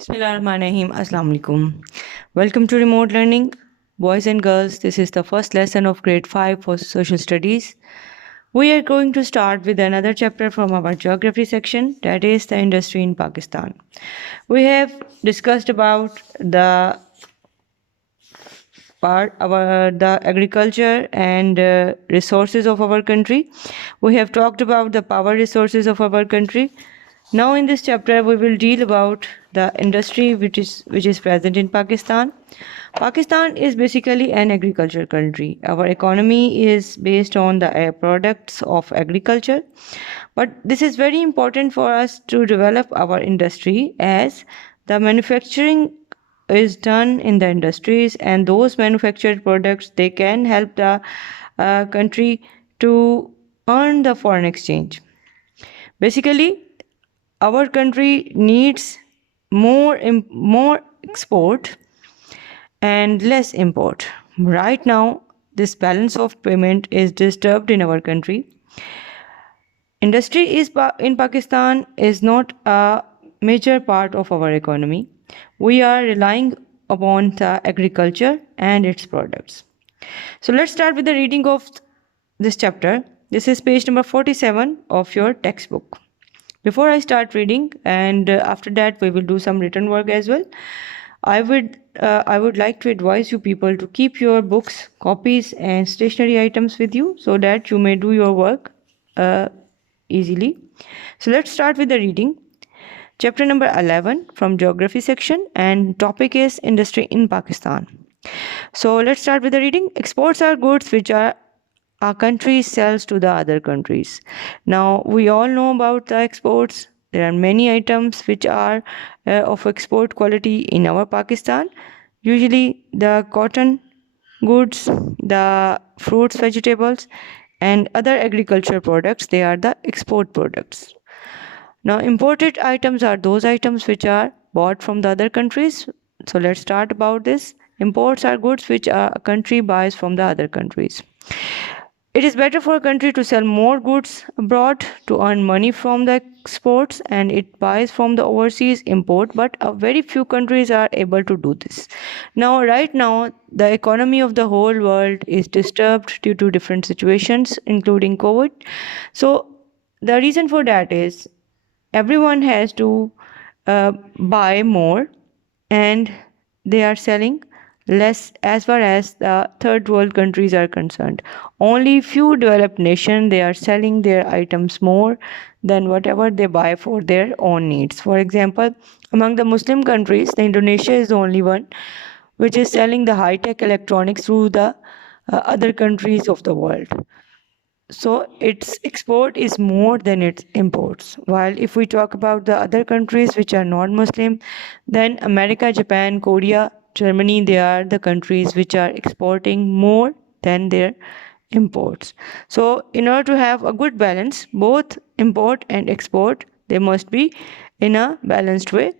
Bismillahirrahmanirrahim. Assalamu alaikum. Welcome to Remote Learning. Boys and girls, this is the first lesson of grade 5 for social studies. We are going to start with another chapter from our geography section, that is the industry in Pakistan. We have discussed about the agriculture and resources of our country. We have talked about the power resources of our country. Now in this chapter we will deal about the industry which is present in Pakistan. Pakistan is basically an agriculture country. Our economy is based on the products of agriculture. But this is very important for us to develop our industry, as the manufacturing is done in the industries, and those manufactured products, they can help the country to earn the foreign exchange. Basically, our country needs more export and less import. Right now, this balance of payment is disturbed in our country. Industry in Pakistan is not a major part of our economy. We are relying upon the agriculture and its products. So let's start with the reading of this chapter. This is page number 47 of your textbook. Before I start reading, and after that we will do some written work as well, I would like to advise you people to keep your books, copies, and stationery items with you so that you may do your work easily. So let's start with the reading. Chapter number 11 from geography section, and topic is industry in Pakistan. So let's start with the reading. Exports are goods which are a country sells to the other countries. Now we all know about the exports. There are many items which are of export quality in our Pakistan. Usually the cotton goods, the fruits, vegetables, and other agriculture products, they are the export products. Now imported items are those items which are bought from the other countries. So let's start about this. Imports are goods which a country buys from the other countries. It is better for a country to sell more goods abroad to earn money from the exports, and it buys from the overseas import, but a very few countries are able to do this. Now, right now, the economy of the whole world is disturbed due to different situations, including COVID. So, the reason for that is everyone has to buy more, and they are selling less as far as the third world countries are concerned. Only few developed nations, they are selling their items more than whatever they buy for their own needs. For example, among the Muslim countries, the Indonesia is the only one which is selling the high-tech electronics through the other countries of the world. So its export is more than its imports. While if we talk about the other countries which are non-Muslim, then America, Japan, Korea, Germany, they are the countries which are exporting more than their imports. So in order to have a good balance, both import and export, they must be in a balanced way,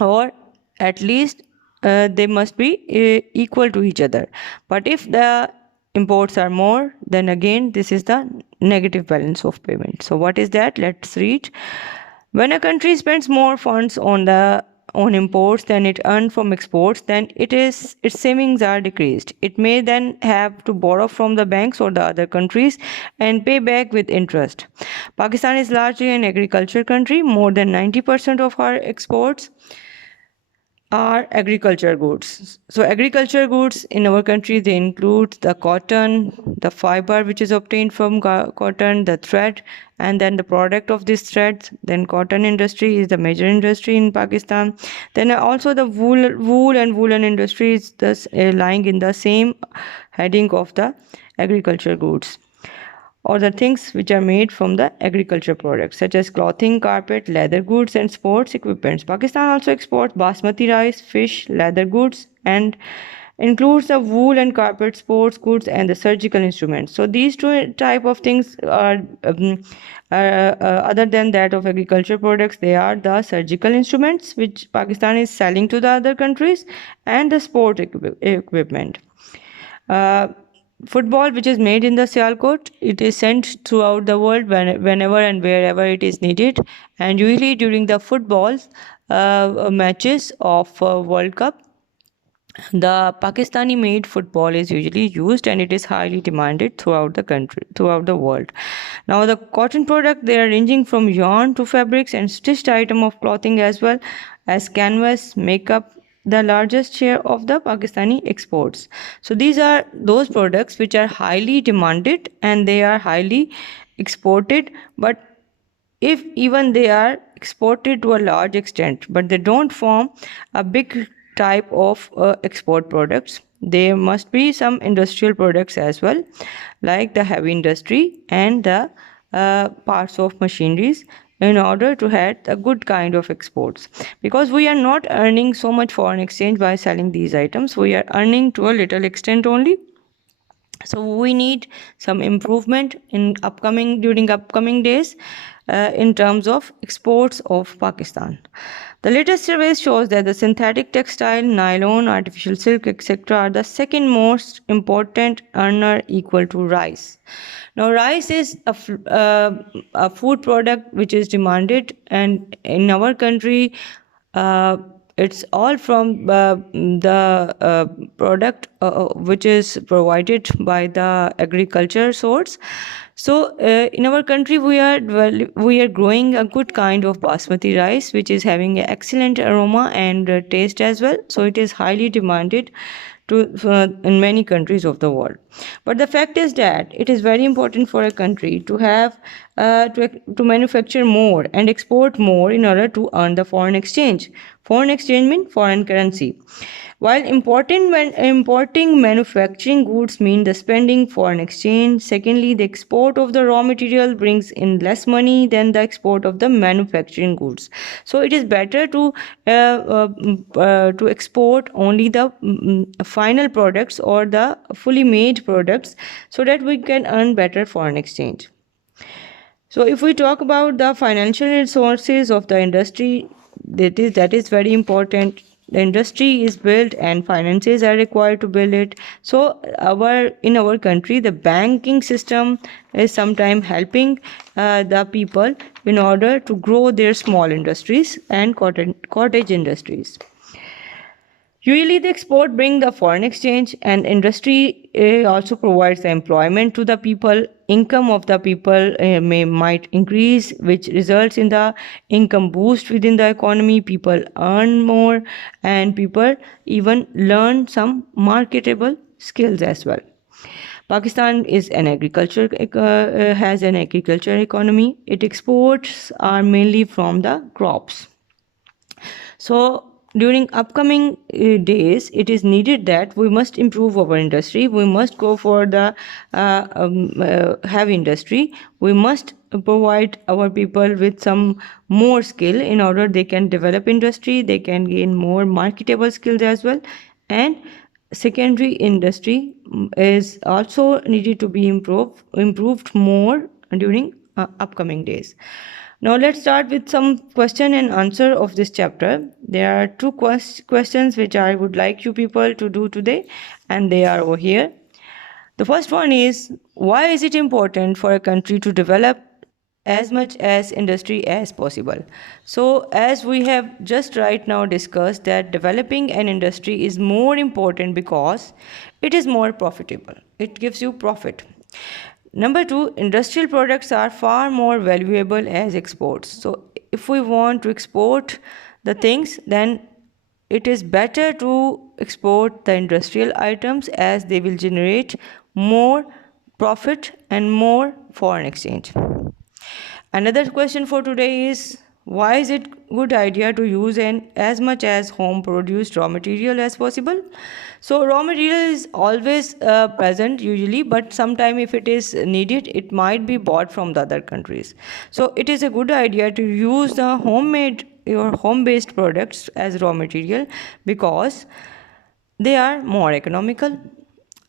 or at least they must be equal to each other. But if the imports are more, then again this is the negative balance of payment. So what is that? Let's read. When a country spends more funds on imports than it earns from exports, then its savings are decreased. It may then have to borrow from the banks or the other countries and pay back with interest. Pakistan is largely an agriculture country. More than 90% of our exports are agriculture goods. So agriculture goods in our country, they include the cotton, the fiber which is obtained from cotton, the thread, and then the product of these threads. Then cotton industry is the major industry in Pakistan. Then also the wool and woolen industry is thus lying in the same heading of the agriculture goods, or the things which are made from the agriculture products such as clothing, carpet, leather goods, and sports equipments. Pakistan also exports basmati rice, fish, leather goods, and includes the wool and carpet, sports goods, and the surgical instruments. So these two type of things are other than that of agriculture products. They are the surgical instruments which Pakistan is selling to the other countries, and the sport equipment. Football which is made in the Sialkot, it is sent throughout the world whenever and wherever it is needed, and usually during the footballs matches of World Cup, the Pakistani made football is usually used and it is highly demanded throughout the country, throughout the world. Now, the cotton product, they are ranging from yarn to fabrics and stitched item of clothing as well as canvas make up the largest share of the Pakistani exports. So, these are those products which are highly demanded and they are highly exported, but if even they are exported to a large extent, but they don't form a big type of export products. There must be some industrial products as well, like the heavy industry and the parts of machineries, in order to have a good kind of exports, because we are not earning so much foreign exchange by selling these items. We are earning to a little extent only. So we need some improvement in upcoming during upcoming days in terms of exports of Pakistan. The latest survey shows that the synthetic textile, nylon, artificial silk, etc. are the second most important earner, equal to rice. Now, rice is a food product which is demanded, and in our country, uh, it's all from the product which is provided by the agriculture source. So in our country we are growing a good kind of basmati rice which is having an excellent aroma and taste as well. So it is highly demanded to in many countries of the world. But the fact is that it is very important for a country to have to manufacture more and export more in order to earn the foreign exchange. Foreign exchange means foreign currency. While importing manufacturing goods mean the spending foreign exchange, secondly, the export of the raw material brings in less money than the export of the manufacturing goods. So it is better to export only the final products or the fully made products, so that we can earn better foreign exchange. So if we talk about the financial resources of the industry, that is very important. The industry is built and finances are required to build it. So in our country, the banking system is sometimes helping the people in order to grow their small industries and cottage industries. Usually, the export bring the foreign exchange, and industry also provides the employment to the people. Income of the people might increase, which results in the income boost within the economy. People earn more, and people even learn some marketable skills as well. Pakistan is an agriculture has an agriculture economy. Its exports are mainly from the crops. So during upcoming days, it is needed that we must improve our industry. We must go for the heavy industry. We must provide our people with some more skill in order they can develop industry. They can gain more marketable skills as well. And secondary industry is also needed to be improved more during upcoming days. Now let's start with some question and answer of this chapter. There are two questions which I would like you people to do today, and they are over here. The first one is, why is it important for a country to develop as much as industry as possible? So as we have just right now discussed that developing an industry is more important because it is more profitable. It gives you profit. Number two, industrial products are far more valuable as exports. So, if we want to export the things, then it is better to export the industrial items as they will generate more profit and more foreign exchange. Another question for today is, why is it good idea to use as much as home produced raw material as possible? So raw material is always present usually, but sometime if it is needed, it might be bought from the other countries. So it is a good idea to use the homemade or home based products as raw material, because they are more economical.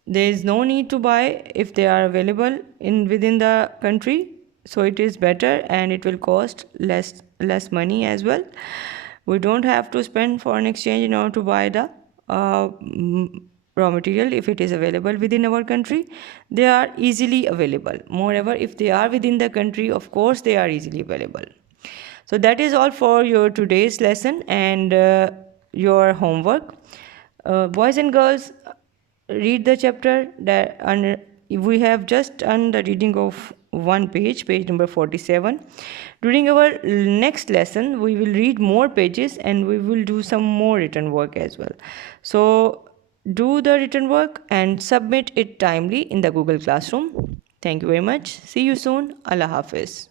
There is no need to buy if they are available in within the country. So it is better and it will cost less money as well. We don't have to spend foreign exchange in order to buy the raw material. If it is available within our country, they are easily available. Moreover, if they are within the country, of course they are easily available. So that is all for your today's lesson and your homework. Boys and girls, read the chapter that, and we have just done the reading of one page, page number 47. During our next lesson, we will read more pages and we will do some more written work as well. So do the written work and submit it timely in the Google Classroom. Thank you very much. See you soon. Allah Hafiz.